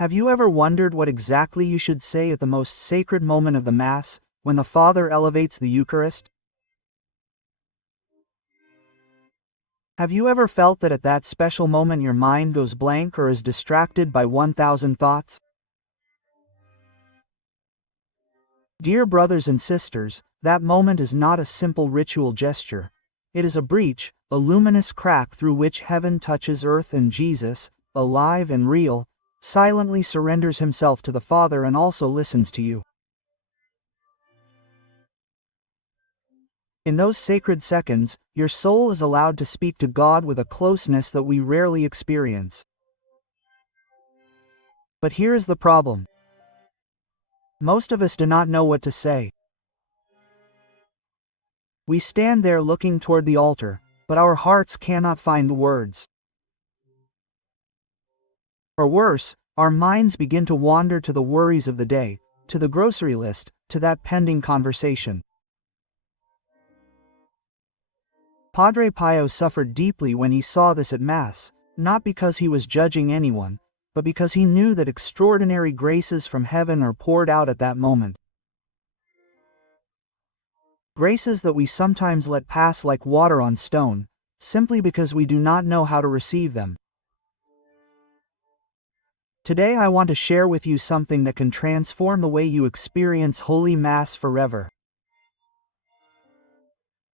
Have you ever wondered what exactly you should say at the most sacred moment of the Mass, when the Father elevates the Eucharist? Have you ever felt that at that special moment your mind goes blank or is distracted by 1,000 thoughts? Dear brothers and sisters, that moment is not a simple ritual gesture. It is a breach, a luminous crack through which heaven touches earth and Jesus, alive and real, silently surrenders himself to the Father and also listens to you. In those sacred seconds, your soul is allowed to speak to God with a closeness that we rarely experience. But here is the problem. Most of us do not know what to say. We stand there looking toward the altar, but our hearts cannot find the words. Or worse, our minds begin to wander to the worries of the day, to the grocery list, to that pending conversation. Padre Pio suffered deeply when he saw this at Mass, not because he was judging anyone, but because he knew that extraordinary graces from heaven are poured out at that moment. Graces that we sometimes let pass like water on stone, simply because we do not know how to receive them. Today I want to share with you something that can transform the way you experience Holy Mass forever.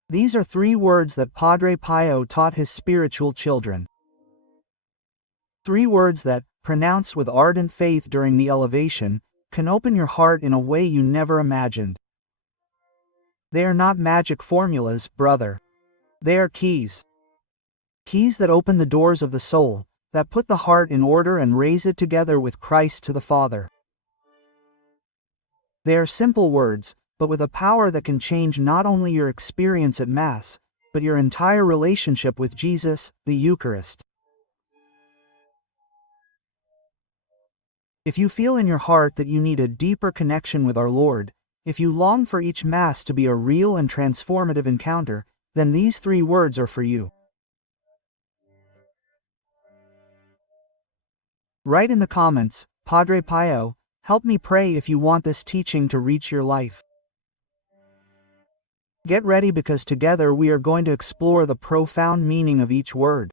These are 3 words that Padre Pio taught his spiritual children. 3 words that, pronounced with ardent faith during the elevation, can open your heart in a way you never imagined. They are not magic formulas, brother. They are keys. Keys that open the doors of the soul, that put the heart in order and raise it together with Christ to the Father. They are simple words, but with a power that can change not only your experience at Mass, but your entire relationship with Jesus, the Eucharist. If you feel in your heart that you need a deeper connection with our Lord, if you long for each Mass to be a real and transformative encounter, then these 3 words are for you. Write in the comments, Padre Pio, help me pray if you want this teaching to reach your life. Get ready because together we are going to explore the profound meaning of each word.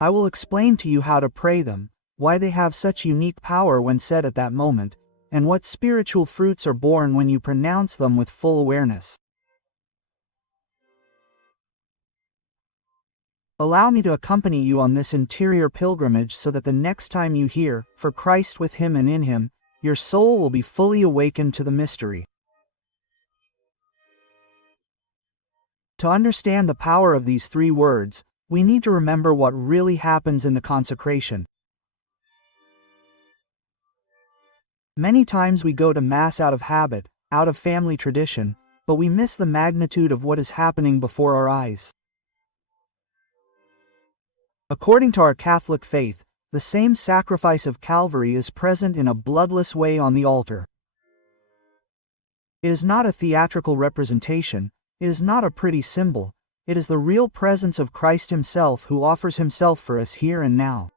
I will explain to you how to pray them, why they have such unique power when said at that moment, and what spiritual fruits are born when you pronounce them with full awareness. Allow me to accompany you on this interior pilgrimage so that the next time you hear, "For Christ with Him and in Him," your soul will be fully awakened to the mystery. To understand the power of these 3 words, we need to remember what really happens in the consecration. Many times we go to Mass out of habit, out of family tradition, but we miss the magnitude of what is happening before our eyes. According to our Catholic faith, the same sacrifice of Calvary is present in a bloodless way on the altar. It is not a theatrical representation, it is not a pretty symbol, it is the real presence of Christ Himself who offers Himself for us here and now.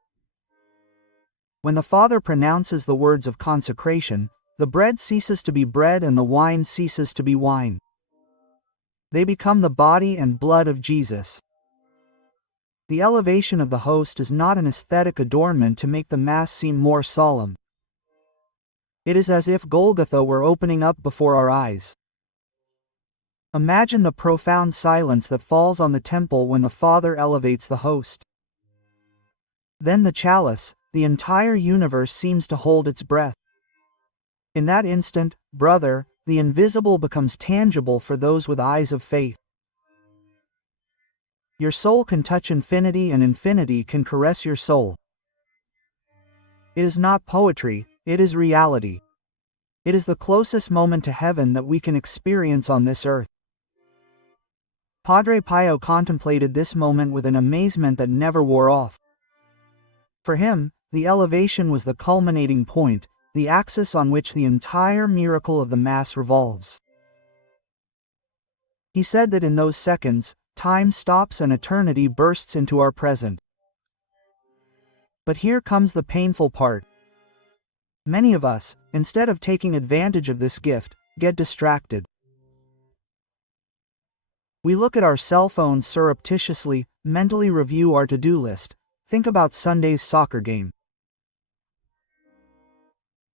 When the Father pronounces the words of consecration, the bread ceases to be bread and the wine ceases to be wine. They become the body and blood of Jesus. The elevation of the host is not an aesthetic adornment to make the Mass seem more solemn. It is as if Golgotha were opening up before our eyes. Imagine the profound silence that falls on the temple when the Father elevates the host. Then the chalice, the entire universe seems to hold its breath. In that instant, brother, the invisible becomes tangible for those with eyes of faith. Your soul can touch infinity and infinity can caress your soul. It is not poetry, it is reality. It is the closest moment to heaven that we can experience on this earth. Padre Pio contemplated this moment with an amazement that never wore off. For him, the elevation was the culminating point, the axis on which the entire miracle of the Mass revolves. He said that in those seconds, time stops and eternity bursts into our present. But here comes the painful part. Many of us, instead of taking advantage of this gift, get distracted. We look at our cell phones surreptitiously, mentally review our to-do list, think about Sunday's soccer game.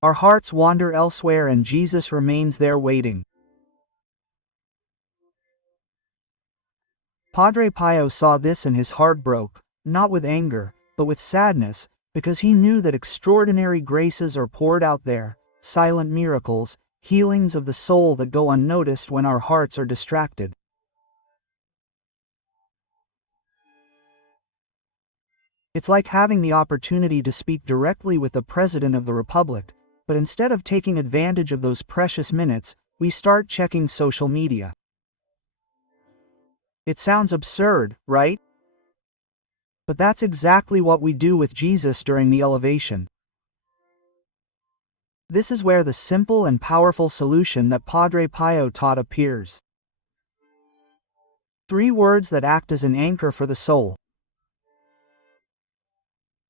Our hearts wander elsewhere and Jesus remains there waiting. Padre Pio saw this and his heart broke, not with anger, but with sadness, because he knew that extraordinary graces are poured out there, silent miracles, healings of the soul that go unnoticed when our hearts are distracted. It's like having the opportunity to speak directly with the President of the Republic, but instead of taking advantage of those precious minutes, we start checking social media. It sounds absurd, right? But that's exactly what we do with Jesus during the elevation. This is where the simple and powerful solution that Padre Pio taught appears. 3 words that act as an anchor for the soul.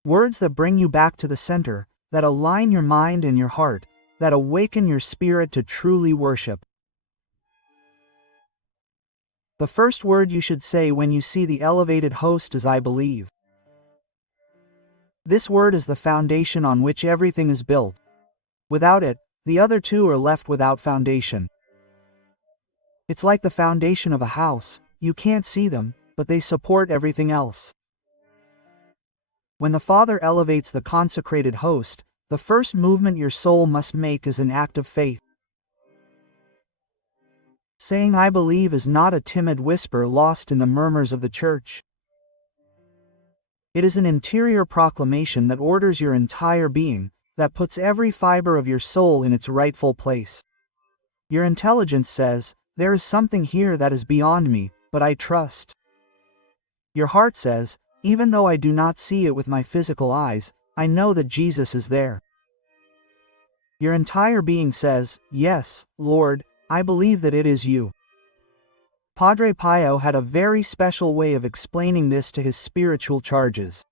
Words that bring you back to the center, that align your mind and your heart, that awaken your spirit to truly worship. The first word you should say when you see the elevated host is "I believe." This word is the foundation on which everything is built. Without it, the other 2 are left without foundation. It's like the foundation of a house. You can't see them, but they support everything else. When the Father elevates the consecrated host, the first movement your soul must make is an act of faith. Saying "I believe" is not a timid whisper lost in the murmurs of the church. It is an interior proclamation that orders your entire being, that puts every fiber of your soul in its rightful place. Your intelligence says, "There is something here that is beyond me, but I trust." Your heart says, "Even though I do not see it with my physical eyes, I know that Jesus is there." Your entire being says, "Yes, Lord, I believe that it is you." Padre Pio had a very special way of explaining this to his spiritual charges.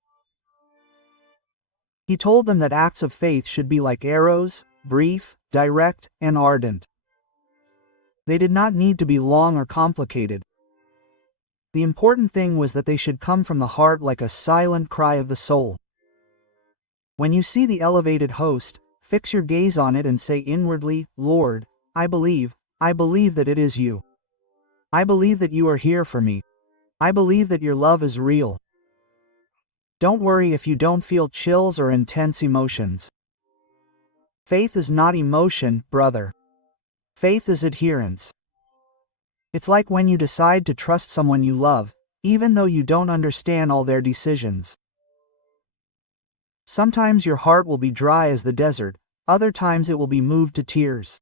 He told them that acts of faith should be like arrows, brief, direct, and ardent. They did not need to be long or complicated. The important thing was that they should come from the heart like a silent cry of the soul. When you see the elevated host, fix your gaze on it and say inwardly, "Lord, I believe that it is you. I believe that you are here for me. I believe that your love is real." Don't worry if you don't feel chills or intense emotions. Faith is not emotion, brother. Faith is adherence. It's like when you decide to trust someone you love, even though you don't understand all their decisions. Sometimes your heart will be dry as the desert, other times it will be moved to tears.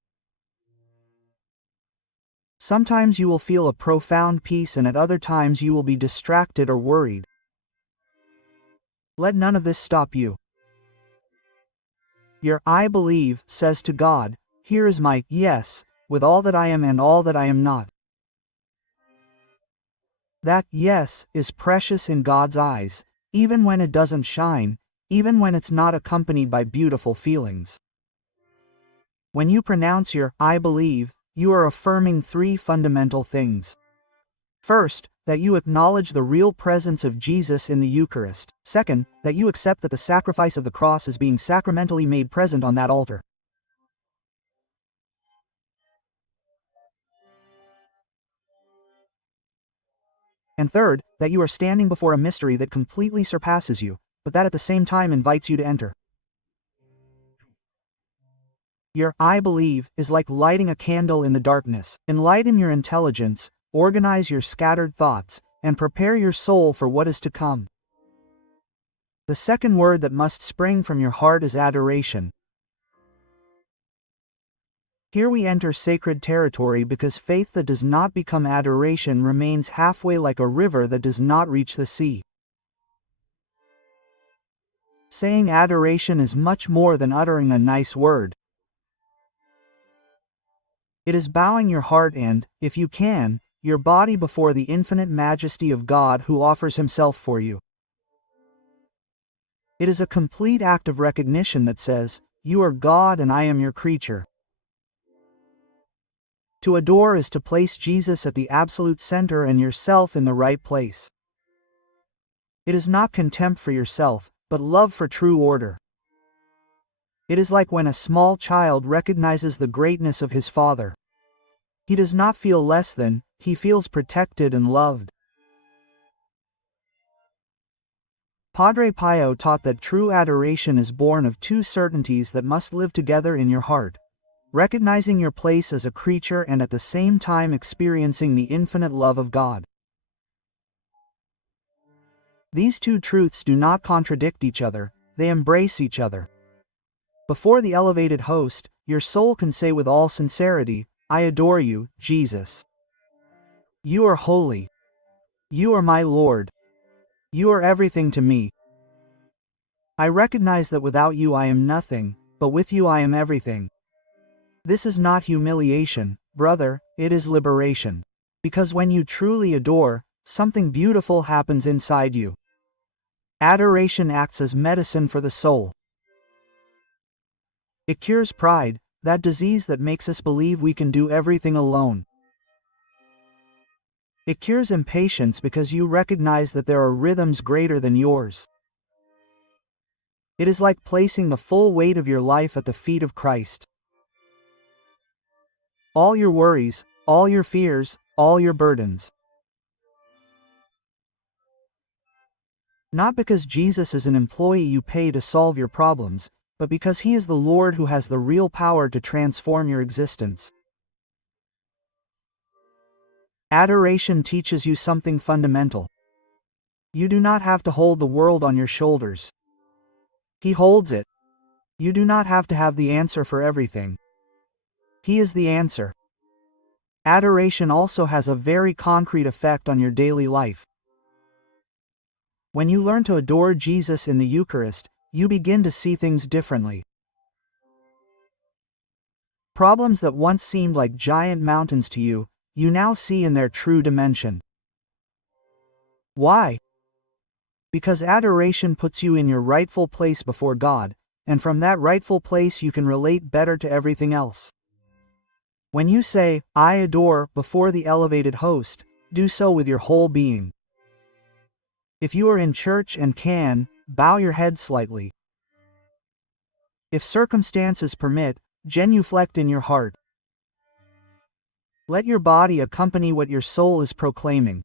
Sometimes you will feel a profound peace and at other times you will be distracted or worried. Let none of this stop you. Your "I believe" says to God, "Here is my yes, with all that I am and all that I am not." That yes is precious in God's eyes, even when it doesn't shine, even when it's not accompanied by beautiful feelings. When you pronounce your "I believe," you are affirming 3 fundamental things. First, that you acknowledge the real presence of Jesus in the Eucharist. Second, that you accept that the sacrifice of the cross is being sacramentally made present on that altar. And third, that you are standing before a mystery that completely surpasses you, but that at the same time invites you to enter. Your "I believe" is like lighting a candle in the darkness. Enlighten your intelligence, organize your scattered thoughts, and prepare your soul for what is to come. The second word that must spring from your heart is adoration. Here we enter sacred territory because faith that does not become adoration remains halfway like a river that does not reach the sea. Saying adoration is much more than uttering a nice word. It is bowing your heart and, if you can, your body before the infinite majesty of God who offers himself for you. It is a complete act of recognition that says, "You are God and I am your creature." To adore is to place Jesus at the absolute center and yourself in the right place. It is not contempt for yourself, but love for true order. It is like when a small child recognizes the greatness of his father. He does not feel less than, he feels protected and loved. Padre Pio taught that true adoration is born of two certainties that must live together in your heart: recognizing your place as a creature and at the same time experiencing the infinite love of God. These two truths do not contradict each other, they embrace each other. Before the elevated host, your soul can say with all sincerity, "I adore you, Jesus. You are holy. You are my Lord. You are everything to me. I recognize that without you I am nothing, but with you I am everything." This is not humiliation, brother, it is liberation. Because when you truly adore, something beautiful happens inside you. Adoration acts as medicine for the soul. It cures pride, that disease that makes us believe we can do everything alone. It cures impatience because you recognize that there are rhythms greater than yours. It is like placing the full weight of your life at the feet of Christ. All your worries, all your fears, all your burdens. Not because Jesus is an employee you pay to solve your problems, but because he is the Lord who has the real power to transform your existence. Adoration teaches you something fundamental. You do not have to hold the world on your shoulders. He holds it. You do not have to have the answer for everything. He is the answer. Adoration also has a very concrete effect on your daily life. When you learn to adore Jesus in the Eucharist, you begin to see things differently. Problems that once seemed like giant mountains to you, you now see in their true dimension. Why? Because adoration puts you in your rightful place before God, and from that rightful place you can relate better to everything else. When you say, "I adore," before the elevated host, do so with your whole being. If you are in church and can, bow your head slightly. If circumstances permit, genuflect in your heart. Let your body accompany what your soul is proclaiming.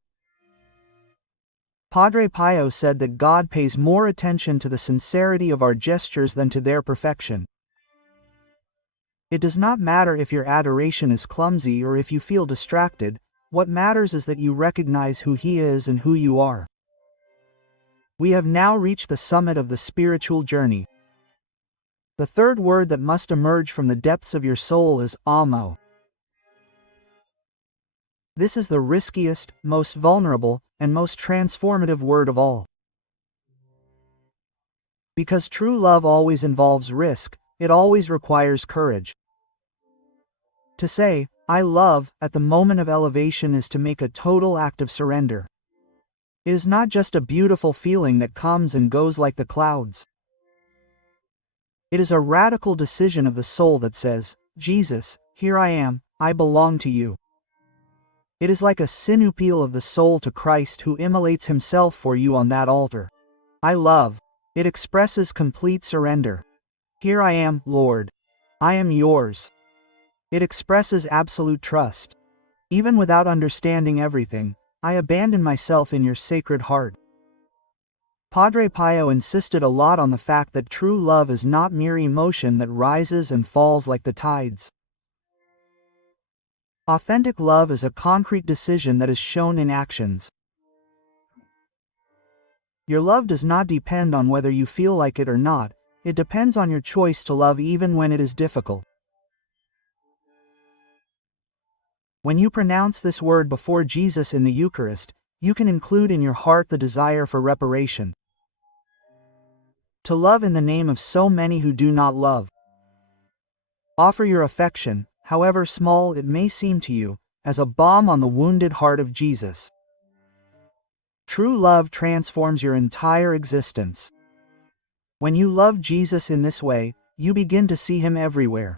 Padre Pio said that God pays more attention to the sincerity of our gestures than to their perfection. It does not matter if your adoration is clumsy or if you feel distracted, what matters is that you recognize who He is and who you are. We have now reached the summit of the spiritual journey. The third word that must emerge from the depths of your soul is amo. This is the riskiest, most vulnerable, and most transformative word of all. Because true love always involves risk, it always requires courage. To say, "I love," at the moment of elevation is to make a total act of surrender. It is not just a beautiful feeling that comes and goes like the clouds. It is a radical decision of the soul that says, "Jesus, here I am, I belong to you." It is like a sinew peel of the soul to Christ who immolates himself for you on that altar. I love. It expresses complete surrender. "Here I am, Lord. I am yours." It expresses absolute trust. Even without understanding everything, I abandon myself in your sacred heart. Padre Pio insisted a lot on the fact that true love is not mere emotion that rises and falls like the tides. Authentic love is a concrete decision that is shown in actions. Your love does not depend on whether you feel like it or not, it depends on your choice to love even when it is difficult. When you pronounce this word before Jesus in the Eucharist, you can include in your heart the desire for reparation. To love in the name of so many who do not love. Offer your affection, however small it may seem to you, as a balm on the wounded heart of Jesus. True love transforms your entire existence. When you love Jesus in this way, you begin to see him everywhere.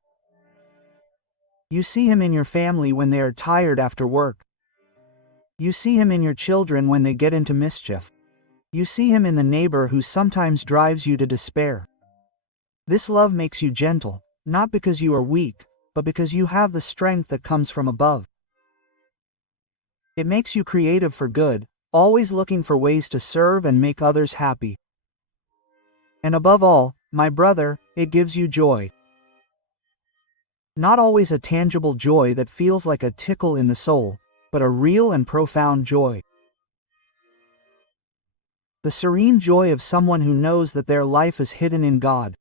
You see him in your family when they are tired after work. You see him in your children when they get into mischief. You see him in the neighbor who sometimes drives you to despair. This love makes you gentle, not because you are weak, but because you have the strength that comes from above. It makes you creative for good, always looking for ways to serve and make others happy. And above all, my brother, it gives you joy. Not always a tangible joy that feels like a tickle in the soul, but a real and profound joy. The serene joy of someone who knows that their life is hidden in God.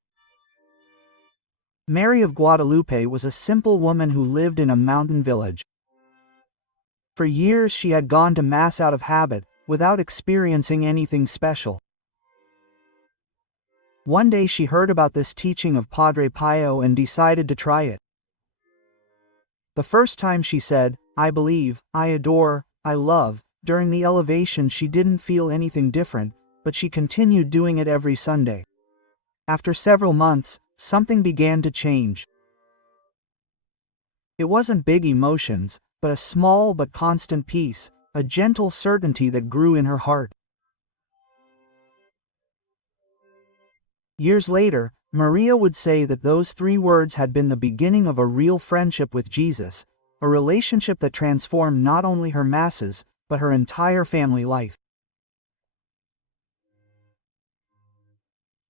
Mary of Guadalupe was a simple woman who lived in a mountain village. For years she had gone to Mass out of habit, without experiencing anything special. One day she heard about this teaching of Padre Pio and decided to try it. The first time she said, "I believe, I adore, I love," during the elevation she didn't feel anything different, but she continued doing it every Sunday. After several months, something began to change. It wasn't big emotions, but a small but constant peace, a gentle certainty that grew in her heart. Years later, Maria would say that those 3 words had been the beginning of a real friendship with Jesus, a relationship that transformed not only her Masses, but her entire family life.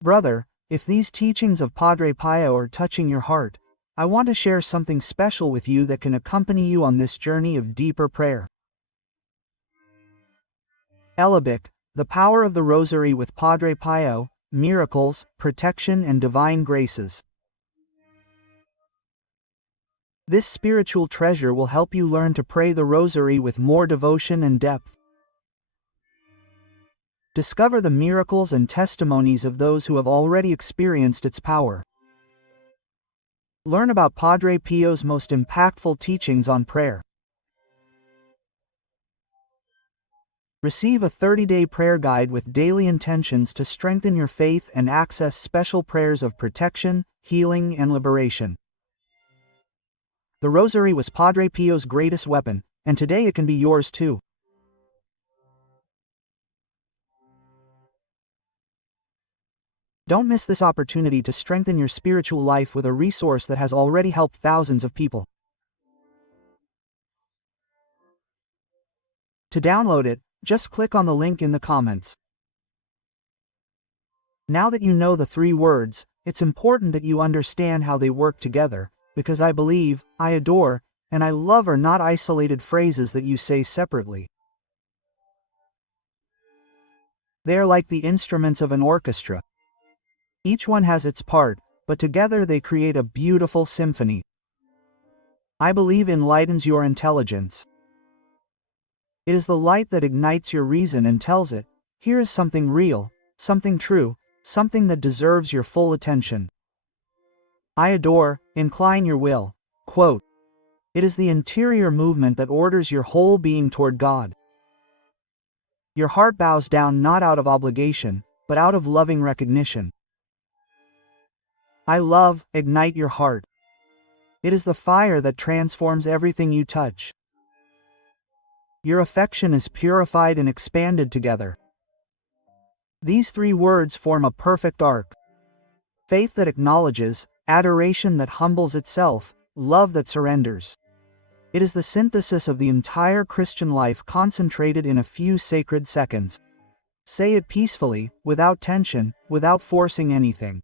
Brother, if these teachings of Padre Pio are touching your heart, I want to share something special with you that can accompany you on this journey of deeper prayer. Elebic, The Power of the Rosary with Padre Pio, Miracles, Protection and Divine Graces. This spiritual treasure will help you learn to pray the Rosary with more devotion and depth. Discover the miracles and testimonies of those who have already experienced its power. Learn about Padre Pio's most impactful teachings on prayer. Receive a 30-day prayer guide with daily intentions to strengthen your faith and access special prayers of protection, healing, and liberation. The Rosary was Padre Pio's greatest weapon, and today it can be yours too. Don't miss this opportunity to strengthen your spiritual life with a resource that has already helped thousands of people. To download it, just click on the link in the comments. Now that you know the 3 words, it's important that you understand how they work together, because I believe, I adore, and I love are not isolated phrases that you say separately. They are like the instruments of an orchestra. Each one has its part, but together they create a beautiful symphony. I believe enlightens your intelligence. It is the light that ignites your reason and tells it, here is something real, something true, something that deserves your full attention. I adore, incline your will. Quote, it is the interior movement that orders your whole being toward God. Your heart bows down not out of obligation, but out of loving recognition. I love, ignite your heart. It is the fire that transforms everything you touch. Your affection is purified and expanded together. These 3 words form a perfect arc. Faith that acknowledges, adoration that humbles itself, love that surrenders. It is the synthesis of the entire Christian life concentrated in a few sacred seconds. Say it peacefully, without tension, without forcing anything.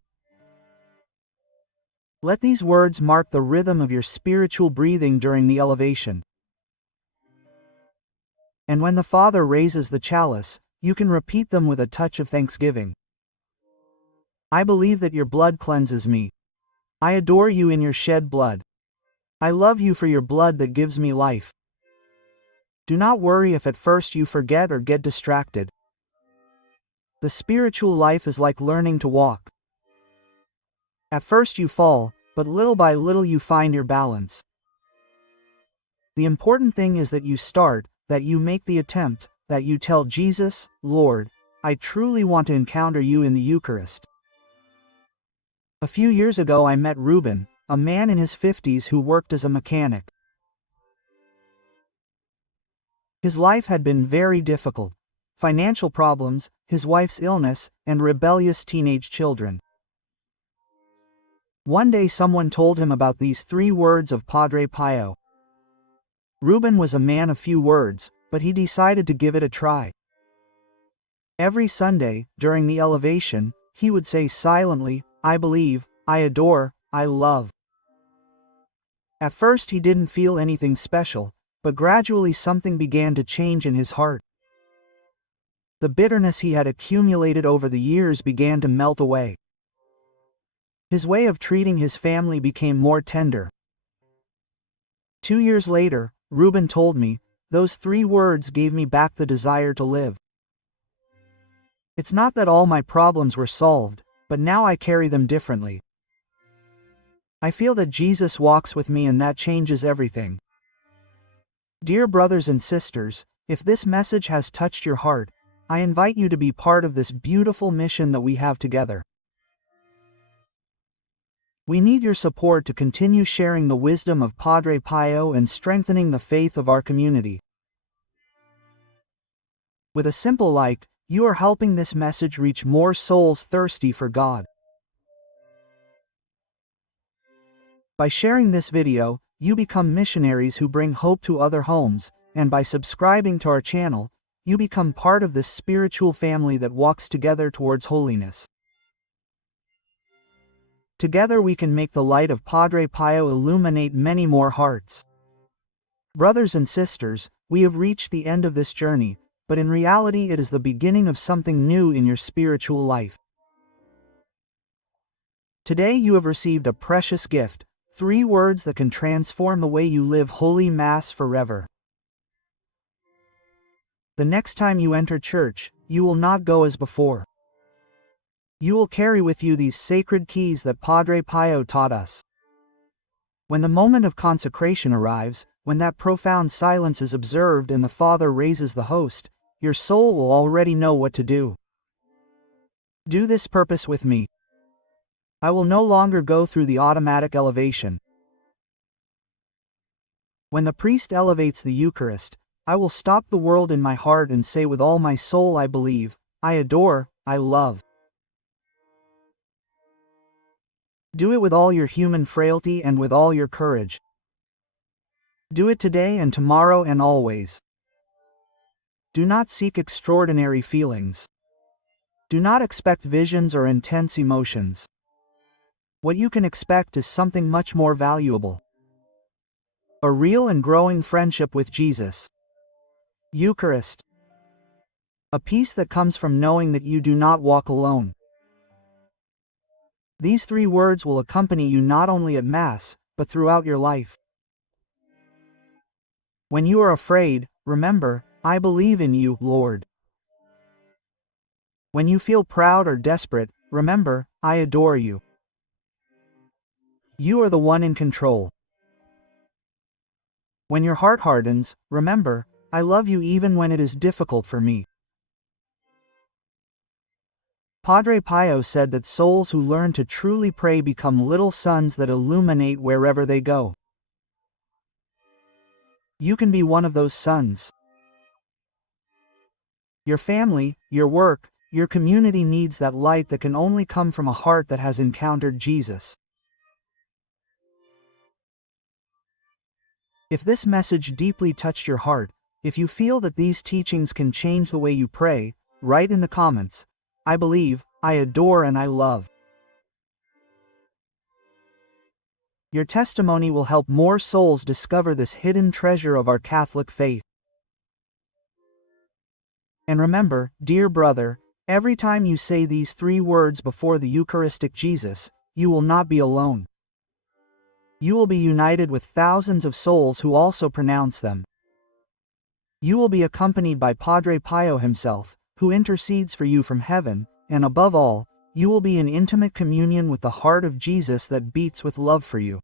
Let these words mark the rhythm of your spiritual breathing during the elevation. And when the Father raises the chalice, you can repeat them with a touch of thanksgiving. I believe that your blood cleanses me. I adore you in your shed blood. I love you for your blood that gives me life. Do not worry if at first you forget or get distracted. The spiritual life is like learning to walk. At first you fall, but little by little you find your balance. The important thing is that you start, that you make the attempt, that you tell Jesus, Lord, I truly want to encounter you in the Eucharist. A few years ago I met Ruben, a man in his 50s who worked as a mechanic. His life had been very difficult. Financial problems, his wife's illness, and rebellious teenage children. One day someone told him about these 3 words of Padre Pio. Ruben was a man of few words, but he decided to give it a try. Every Sunday, during the elevation, he would say silently, "I believe, I adore, I love." At first he didn't feel anything special, but gradually something began to change in his heart. The bitterness he had accumulated over the years began to melt away. His way of treating his family became more tender. 2 years later, Ruben told me, "Those 3 words gave me back the desire to live. It's not that all my problems were solved, but now I carry them differently. I feel that Jesus walks with me and that changes everything." Dear brothers and sisters, if this message has touched your heart, I invite you to be part of this beautiful mission that we have together. We need your support to continue sharing the wisdom of Padre Pio and strengthening the faith of our community. With a simple like, you are helping this message reach more souls thirsty for God. By sharing this video, you become missionaries who bring hope to other homes, and by subscribing to our channel, you become part of this spiritual family that walks together towards holiness. Together we can make the light of Padre Pio illuminate many more hearts. Brothers and sisters, we have reached the end of this journey, but in reality it is the beginning of something new in your spiritual life. Today you have received a precious gift, 3 words that can transform the way you live Holy Mass forever. The next time you enter church, you will not go as before. You will carry with you these sacred keys that Padre Pio taught us. When the moment of consecration arrives, when that profound silence is observed and the Father raises the host, your soul will already know what to do. Do this purpose with me. I will no longer go through the automatic elevation. When the priest elevates the Eucharist, I will stop the world in my heart and say with all my soul, "I believe, I adore, I love." Do it with all your human frailty and with all your courage. Do it today and tomorrow and always. Do not seek extraordinary feelings. Do not expect visions or intense emotions. What you can expect is something much more valuable. A real and growing friendship with Jesus. Eucharist. A peace that comes from knowing that you do not walk alone. These 3 words will accompany you not only at Mass, but throughout your life. When you are afraid, remember, "I believe in you, Lord." When you feel proud or desperate, remember, "I adore you." You are the one in control. When your heart hardens, remember, "I love you even when it is difficult for me." Padre Pio said that souls who learn to truly pray become little suns that illuminate wherever they go. You can be one of those suns. Your family, your work, your community needs that light that can only come from a heart that has encountered Jesus. If this message deeply touched your heart, if you feel that these teachings can change the way you pray, write in the comments, "I believe, I adore and I love." Your testimony will help more souls discover this hidden treasure of our Catholic faith. And remember, dear brother, every time you say these 3 words before the Eucharistic Jesus, you will not be alone. You will be united with thousands of souls who also pronounce them. You will be accompanied by Padre Pio himself, who intercedes for you from heaven, and above all, you will be in intimate communion with the heart of Jesus that beats with love for you.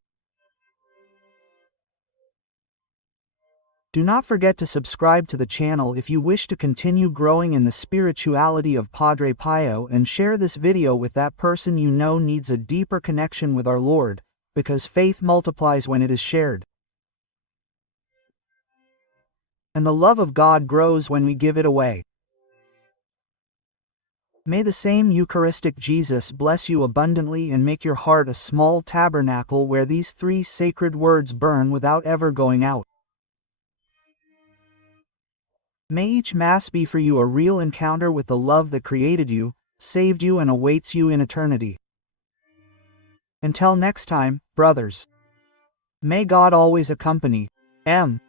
Do not forget to subscribe to the channel if you wish to continue growing in the spirituality of Padre Pio, and share this video with that person you know needs a deeper connection with our Lord, because faith multiplies when it is shared. And the love of God grows when we give it away. May the same Eucharistic Jesus bless you abundantly and make your heart a small tabernacle where these 3 sacred words burn without ever going out. May each Mass be for you a real encounter with the love that created you, saved you, and awaits you in eternity. Until next time, brothers. May God always accompany M.